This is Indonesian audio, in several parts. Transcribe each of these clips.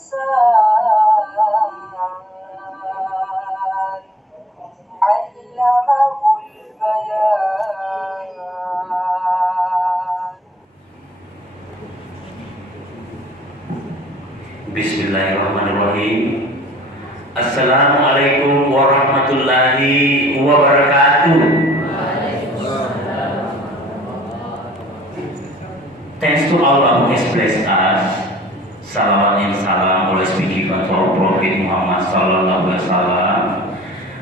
Bismillahirrahmanirrahim. Assalamualaikum warahmatullahi wabarakatuh. Thanks to Allah who has blessed us. Salawat and salam always be given to our Prophet Muhammad sallallahu alaihi wasallam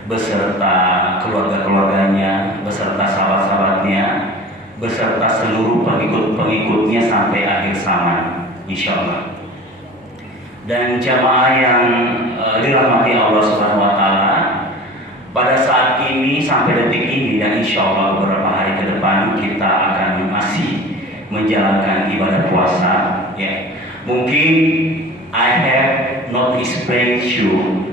beserta keluarga-keluarganya, beserta sahabat-sahabatnya, beserta seluruh pengikut-pengikutnya sampai akhir zaman, insyaallah. Dan jamaah yang dirahmati Allah Subhanahu wa taala, pada saat ini sampai detik ini dan insya Allah beberapa hari ke depan kita akan masih menjalankan ibadah puasa, ya. Mungkin I have not explained you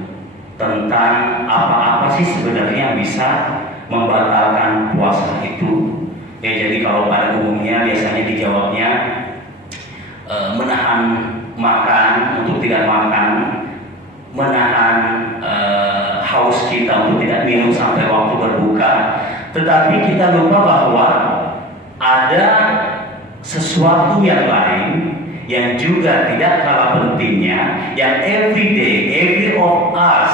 tentang apa-apa sih sebenarnya yang bisa membatalkan puasa itu. Ya, jadi kalau pada umumnya biasanya dijawabnya menahan makan untuk tidak makan, menahan haus kita untuk tidak minum sampai waktu berbuka. Tetapi kita lupa bahwa ada sesuatu yang lain yang juga tidak kalah pentingnya, yang every day, every of us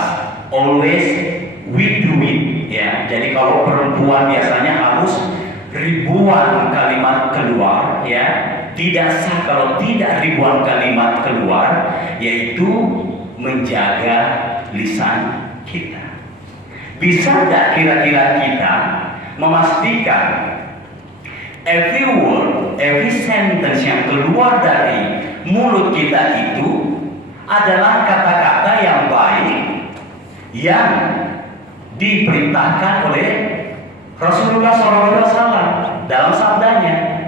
always we do it, ya. Jadi kalau perempuan biasanya harus ribuan kalimat keluar, ya. Tidak sah kalau tidak ribuan kalimat keluar, yaitu menjaga lisan kita. Bisa tidak kira-kira kita memastikan every word, every sentence yang keluar dari mulut kita itu adalah kata-kata yang baik yang diperintahkan oleh Rasulullah SAW dalam sabdanya.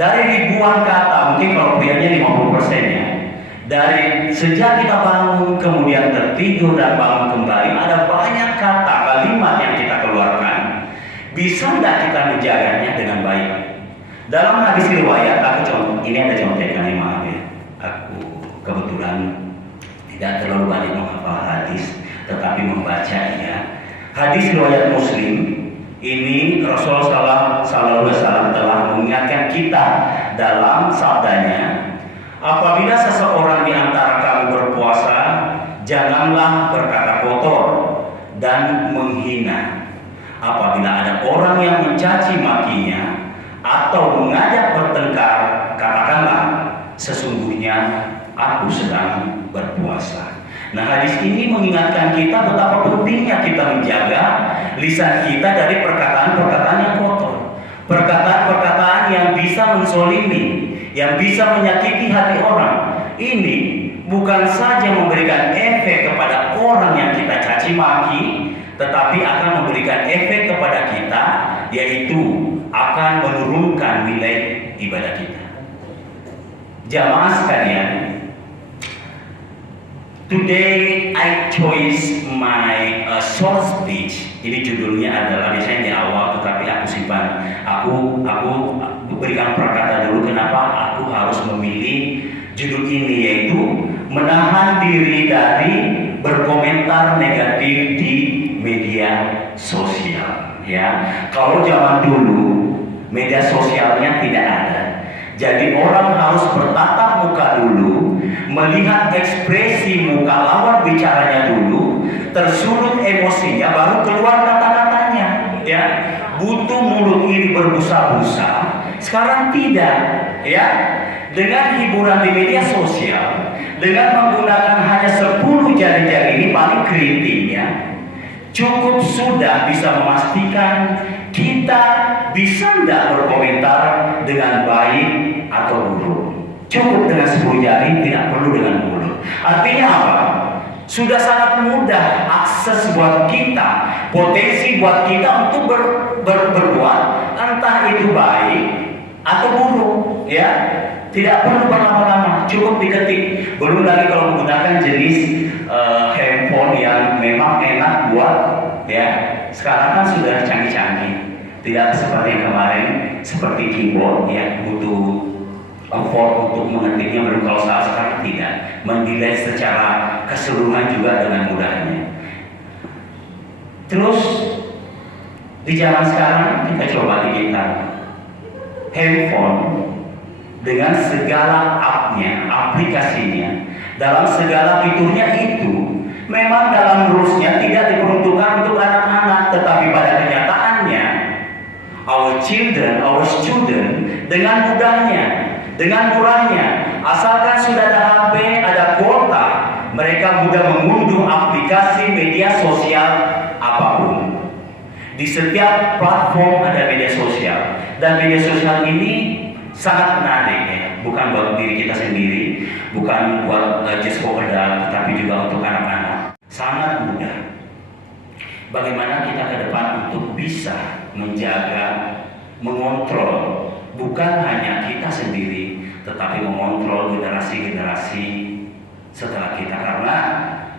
Dari ribuan kata, mungkin kalau prianya 50%-nya, dari sejak kita bangun kemudian tertidur dan bangun kembali, ada banyak kata kalimat yang kita keluarkan. Bisa tidak kita menjaganya dengan baik? Dalam hadis riwayat, ini ada contekannya, maaf ya, aku kebetulan tidak terlalu banyak menghafal hadis, tetapi membaca ya. Hadis riwayat Muslim. Ini Rasulullah SAW telah mengingatkan kita dalam sabdanya, apabila seseorang di antara kamu berpuasa, janganlah berkata kotor dan menghina. Apabila ada orang yang mencaci makinya atau mengajak bertengkar, katakanlah, sesungguhnya aku sedang berpuasa. Nah, hadis ini mengingatkan kita betapa pentingnya kita menjaga lisan kita dari perkataan-perkataan yang kotor, perkataan-perkataan yang bisa mensolimi, yang bisa menyakiti hati orang. Ini bukan saja memberikan efek kepada orang yang kita caci maki, tetapi akan memberikan efek kepada kita, yaitu akan menurunkan nilai ibadah kita. Jamaah sekalian, today I choose my short speech. Ini judulnya adalah, biasanya di awal, tetapi aku simpan. Aku berikan perkata dulu kenapa aku harus memilih judul ini, yaitu menahan diri dari berkomentar negatif di media sosial. Ya, kalau zaman dulu media sosialnya tidak ada. Jadi orang harus bertatap muka dulu, melihat ekspresi muka lawan bicaranya dulu, tersulut emosinya, baru keluar kata-katanya. Ya, butuh mulut ini berbusa-busa. Sekarang tidak, ya. Dengan hiburan di media sosial, dengan menggunakan hanya 10 jari-jari ini paling keritingnya, cukup sudah bisa memastikan kita bisa tidak berkomentar dengan baik atau buruk. Cukup dengan 10 jari, tidak perlu dengan mulut. Artinya apa? Sudah sangat mudah akses buat kita, potensi buat kita untuk berbuat, entah itu baik atau buruk, ya. Tidak perlu berlama-lama, cukup diketik. Belum lagi kalau menggunakan jenis handphone yang memang enak buat, ya. Sekarang kan sudah canggih-canggih, tidak seperti yang kemarin, seperti keyboard, ya, butuh effort untuk mengetiknya. Belum, kalau saat sekarang tidak. mendelete secara keseluruhan juga dengan mudahnya. Terus di zaman sekarang kita coba digital handphone dengan segala app-nya, aplikasinya, dalam segala fiturnya itu memang dalam rules-nya tidak diperuntukkan untuk anak-anak, tetapi pada kenyataannya our children, our student dengan mudahnya, dengan murahnya, asalkan sudah ada HP, ada kuota, mereka mudah mengunduh aplikasi media sosial apapun. Di setiap platform ada media sosial, dan media sosial ini sangat menarik ya, bukan buat diri kita sendiri, bukan buat just for adult, tetapi juga untuk anak-anak. Sangat mudah. Bagaimana kita ke depan untuk bisa menjaga, mengontrol, bukan hanya kita sendiri, tetapi mengontrol generasi-generasi setelah kita. Karena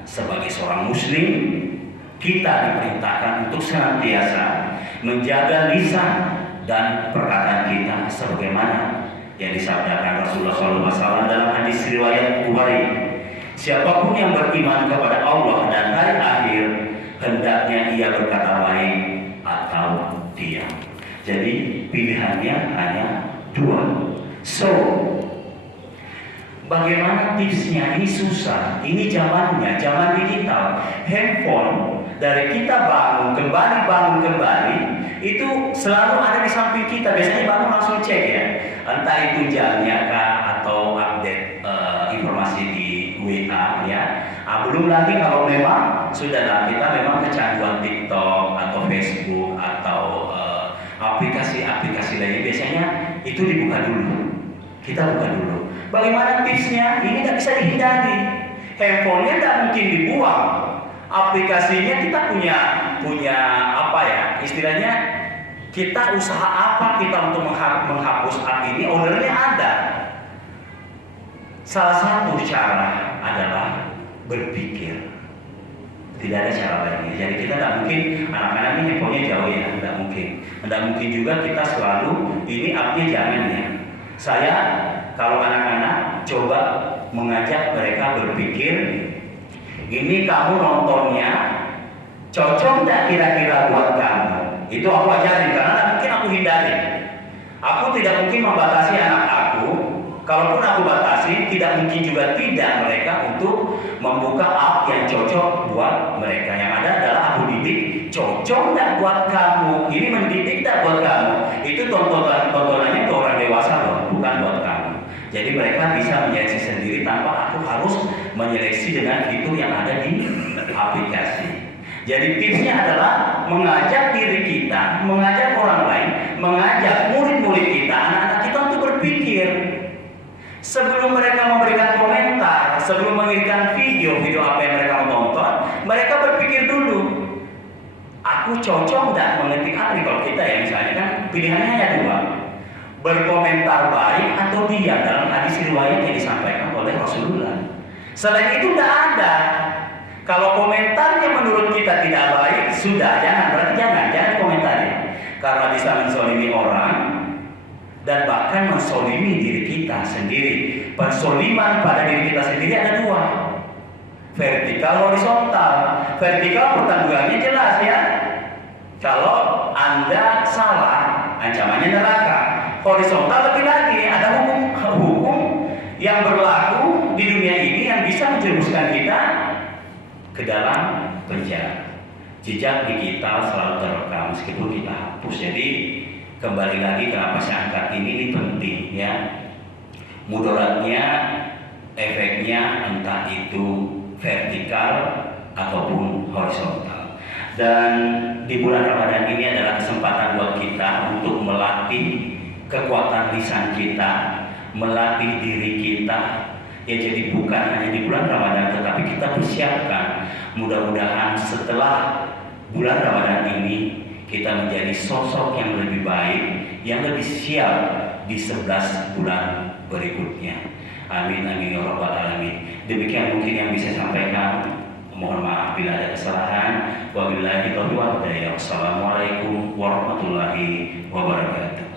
sebagai seorang muslim, kita diperintahkan untuk senantiasa menjaga lisan dan perkataan kita sebagaimana yang disabdakan Rasulullah SAW dalam hadis riwayat Bukhari. Siapapun yang beriman kepada Allah dan hari akhir, hendaknya ia berkata baik atau diam. Jadi pilihannya hanya dua. So, bagaimana tipsnya? Ini susah. Ini zamannya, zaman digital. Handphone dari kita bangun kembali, itu selalu ada di samping kita. Biasanya bangun langsung cek ya, entah itu jamnya kah atau update informasi di WA ya. Belum lagi kalau memang sudah kita memang kecanduan TikTok atau Facebook atau aplikasi-aplikasi lain, biasanya itu dibuka dulu. Kita buka dulu. Bagaimana tipsnya? Ini nggak bisa dihindari. Handphonenya nggak mungkin dibuang. Aplikasinya kita punya apa ya? Istilahnya kita usaha apa kita untuk menghapus app ini? Ownernya ada. Salah satu cara adalah berpikir. Tidak ada cara lain. Jadi kita tidak mungkin anak-anak ini handphonenya jauh ya, tidak mungkin. Tidak mungkin juga kita selalu ini appnya jangan ya. Saya kalau anak-anak coba mengajak mereka berpikir, ini kamu nontonnya cocok tidak kira-kira buat kamu? Itu aku ajarin karena tidak mungkin aku hindari. Aku tidak mungkin membatasi anak aku. Kalaupun aku batasi, tidak mungkin juga tidak mereka untuk membuka app yang cocok buat mereka. Yang ada adalah aku didik, cocok tidak buat kamu. Ini mendidik tidak buat kamu. Itu tontonannya ke orang dewasa loh, bukan buat kamu. Jadi mereka bisa menyeleksi sendiri tanpa aku harus menyeleksi dengan fitur yang ada di aplikasi. Jadi tipsnya adalah mengajak diri kita, mengajak orang lain, mengajak murid-murid kita, anak-anak kita untuk berpikir. Sebelum mereka memberikan komentar, sebelum mengirimkan video apa yang mereka mau tonton, mereka berpikir dulu, aku cocok tidak mengetik apa nih? Kalau kita ya misalnya kan pilihannya hanya dua, berkomentar baik atau diam dalam hadis riwayat yang disampaikan oleh Rasulullah. Selain itu tidak ada. Kalau komentarnya menurut kita tidak baik, sudah berarti jangan komentari, karena bisa menzalimi orang dan bahkan mensolimi diri kita sendiri. Pensoliman pada diri kita sendiri ada dua, vertikal, horizontal. Vertikal pertanggungannya jelas ya. Kalau Anda salah, ancamannya neraka. Horizontal lebih lagi, ada hukum yang berlaku di dunia ini yang bisa menjerumuskan kita ke dalam penjara. Jejak digital selalu terekam meskipun kita hapus. Jadi kembali lagi kenapa saya angkat ini penting ya. Mudaratnya, efeknya entah itu vertikal ataupun horizontal. Dan di bulan Ramadan ini adalah kesempatan buat kita untuk melatih kekuatan lisan kita, melatih diri kita. Ya jadi bukan hanya di bulan Ramadan, tetapi kita persiapkan. Mudah-mudahan setelah bulan Ramadan ini kita menjadi sosok yang lebih baik, yang lebih siap di 11 bulan berikutnya. Amin amin ya rabbal alamin. Demikian mungkin yang bisa saya sampaikan. Mohon maaf bila ada kesalahan. Wabillahi taufiq wal hidayah. Wassalamualaikum warahmatullahi wabarakatuh.